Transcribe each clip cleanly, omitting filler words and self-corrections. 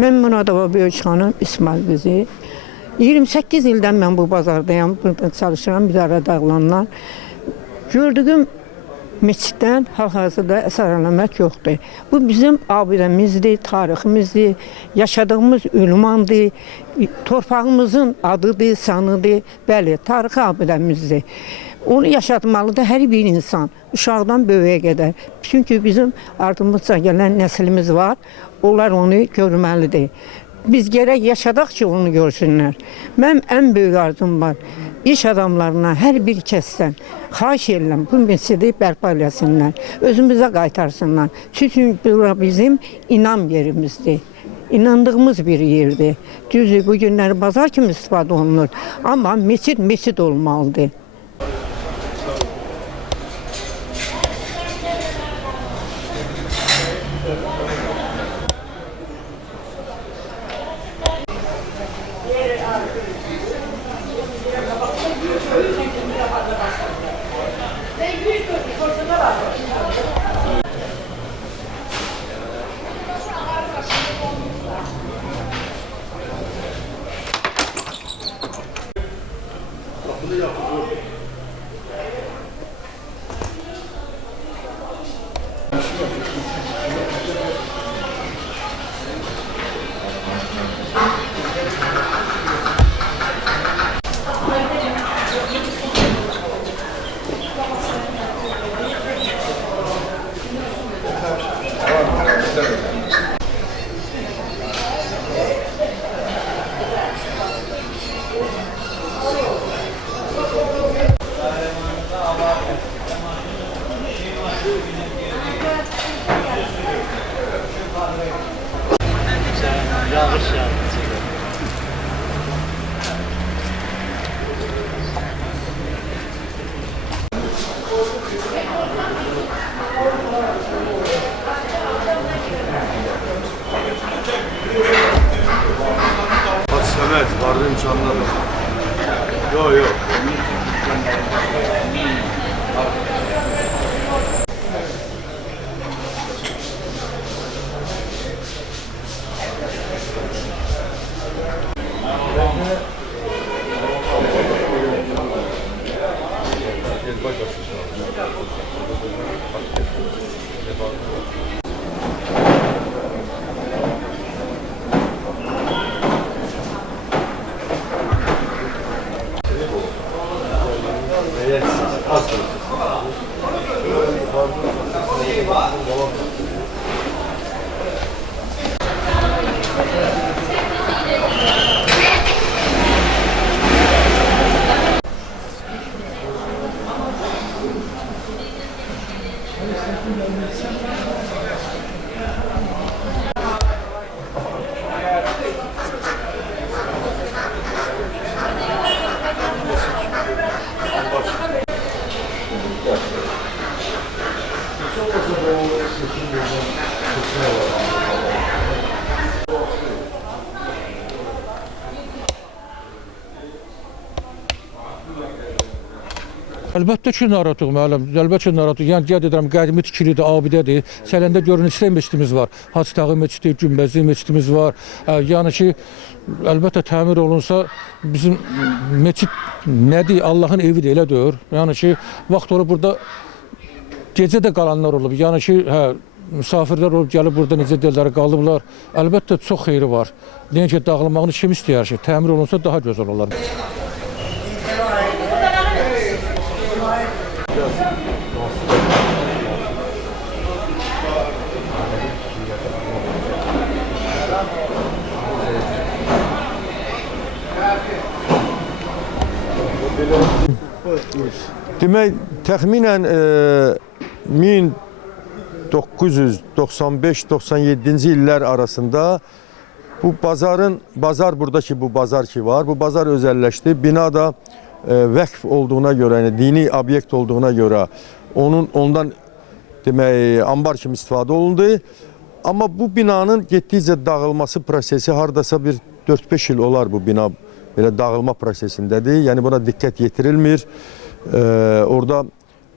Mən Muradova Böyük xanım İsmail qızı. 28 ildən mən bu bazardayam, burada çalışıram, bir ara dağılanlar. Gördüyüm məsciddən hal-hazırda əsər əlamət yoxdur. Bu bizim abidəmizdir, tariximizdir, yaşadığımız ünvandır, torpağımızın adıdır, sanıdır. Bəli, tarixi abidəmizdir. Onu yaşatmalıdır hər bir insan, uşaqdan böyüyə qədər. Çünki bizim ardımızca gələn nəslimiz var, onlar onu görməlidir. Biz gərək yaşadaq ki, onu görsünlər. Mənim ən böyük arzum var. İş adamlarına, hər bir kəsdən xahiş edirəm, bu məscidi bərpa eləsinlər, özümüzə qaytarsınlar. Çünki bura bizim inam yerimizdir. İnandığımız bir yerdir. Düzdür, bu günləri bazar kimi istifadə olunur. Amma məscid olmalıdır. Yağış yağdı. Hadi Samet, vardı imkanlar. Yok. Əlbəttə ki, narahatıq müəllim. Əlbəttə ki, narahatıq. Yəni qeyd edirəm, qədimi tikilidir, abidədir. Sələndə görünüşdə məscidimiz var. Hacıtağı məscidi, Günbəzli məscidimiz var. Yəni ki, əlbəttə təmir olunsa bizim məscid nədir? Allahın evidir, elə deyir. Yəni ki, vaxt olub burada gecə də qalanlar olub. Yəni ki, misafirlər olub gəlib burada necə deyirlər, qalıblar. Əlbəttə çox xeyri var. Deyən ki, dağılmağını kim istəyər ki? Təmir olunsa daha gözəl olar. Demək, təxminən 1995-97-ci illər arasında bu bazar buradakı bu bazar ki var, bu bazar özəlləşdi. Bina da vəqf olduğuna görə, yəni dini obyekt olduğuna görə ondan demək ambar kimi istifadə olundu. Amma bu binanın getdikcə dağılması prosesi hardasa bir 4-5 il olar bu bina belə dağılma prosesindədir. Yəni buna diqqət yetirilmir. Orada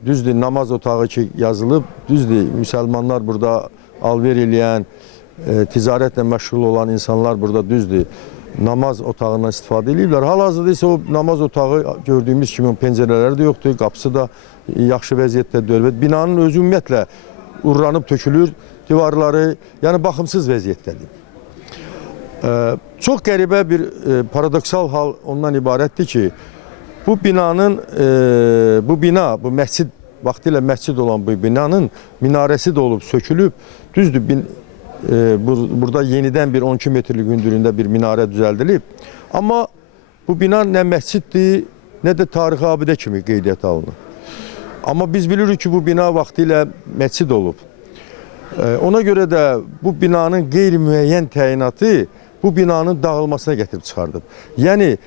düzdür namaz otağı ki yazılıb, düzdür müsəlmanlar burada alver eləyən, ticarətlə məşğul olan insanlar burada düzdür, namaz otağından istifadə edirlər. Hal-hazırda isə o namaz otağı gördüyümüz kimi pəncərələri də yoxdur, qapısı da yaxşı vəziyyətdə deyil. Binanın özü ümumiyyətlə urlanıb tökülür, divarları, yəni baxımsız vəziyyətdədir. Çox qəribə bir paradoksal hal ondan ibarətdir ki, bu məscid, vaxtilə məscid olan bu binanın minarəsi də olub, sökülüb, düzdür, burada yenidən bir 12 metrlik hündürlüyündə bir minarə düzəldilib. Amma bu bina nə məsciddir, nə də tarixi abidə kimi qeydiyyata alınır. Amma biz bilirik ki, bu bina vaxtilə məscid olub. Ona görə də bu binanın qeyri-müəyyən təyinatı bu binanın dağılmasına gətirib çıxardıb. Yəni,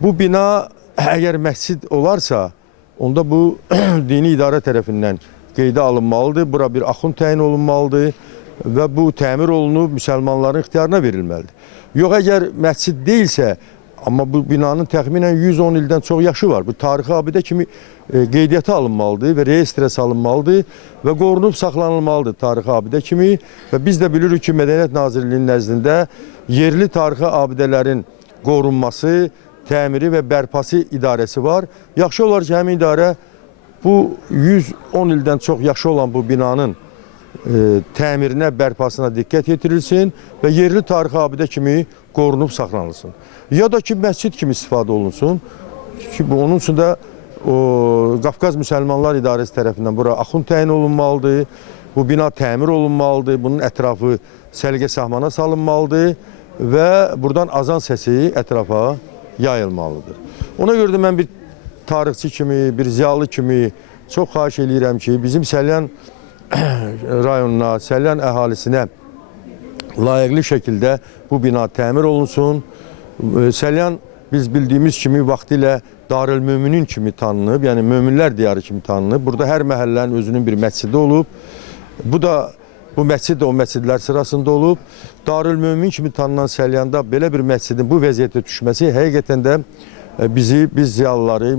bu bina əgər məscid olarsa, onda bu dini idarə tərəfindən qeydə alınmalıdır, bura bir axund təyin olunmalıdır və bu təmir olunub müsəlmanların ixtiyarına verilməlidir. Yox, əgər məscid deyilsə, amma bu binanın təxminən 110 ildən çox yaşı var. Bu tarixi abidə kimi qeydiyyata alınmalıdır və reyestrə salınmalıdır və qorunub saxlanılmalıdır tarixi abidə kimi. Və biz də bilirik ki, Mədəniyyət Nazirliyinin nəzdində yerli tarixi abidələrin qorunması, təmiri və bərpası idarəsi var. Yaxşı olar ki, həmin idarə bu 110 ildən çox yaşı olan bu binanın təmirinə, bərpasına diqqət yetirilsin və yerli tarixi abidə kimi qorunub saxlanılsın. Ya da ki, məscid kimi istifadə olunsun ki, onun üçün də Qafqaz Müsəlmanlar İdarəsi tərəfindən bura axund təyin olunmalıdır, bu bina təmir olunmalıdır, bunun ətrafı səliqə sahmana salınmalıdır və buradan azan səsi ətrafa yayılmalıdır. Ona görə də mən bir tarixçi kimi, bir ziyalı kimi çox xahiş edirəm ki, bizim Səlyan rayonuna, Səlyan əhalisinə layiqli şəkildə bu bina təmir olunsun. Səlyan biz bildiyimiz kimi vaxtilə Darülmüminin kimi tanınıb, yəni möminlər diyarı kimi tanınıb. Burada hər məhəllənin özünün bir məscidi olub. Bu məscid də o məscidlər sırasında olub. Darülmümin kimi tanınan Səlyanda belə bir məscidin bu vəziyyətə düşməsi həqiqətən də biz ziyalıları,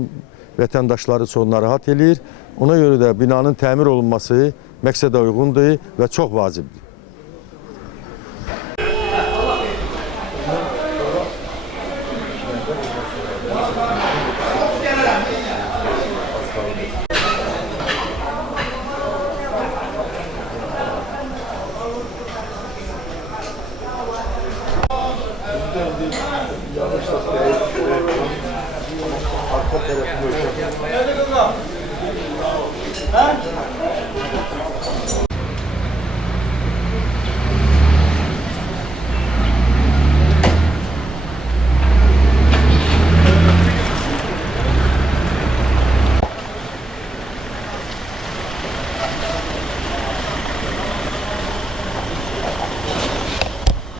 vətəndaşları çox narahat edir. Ona görə də binanın təmir olunması məqsədə uyğundur və çox vacibdir.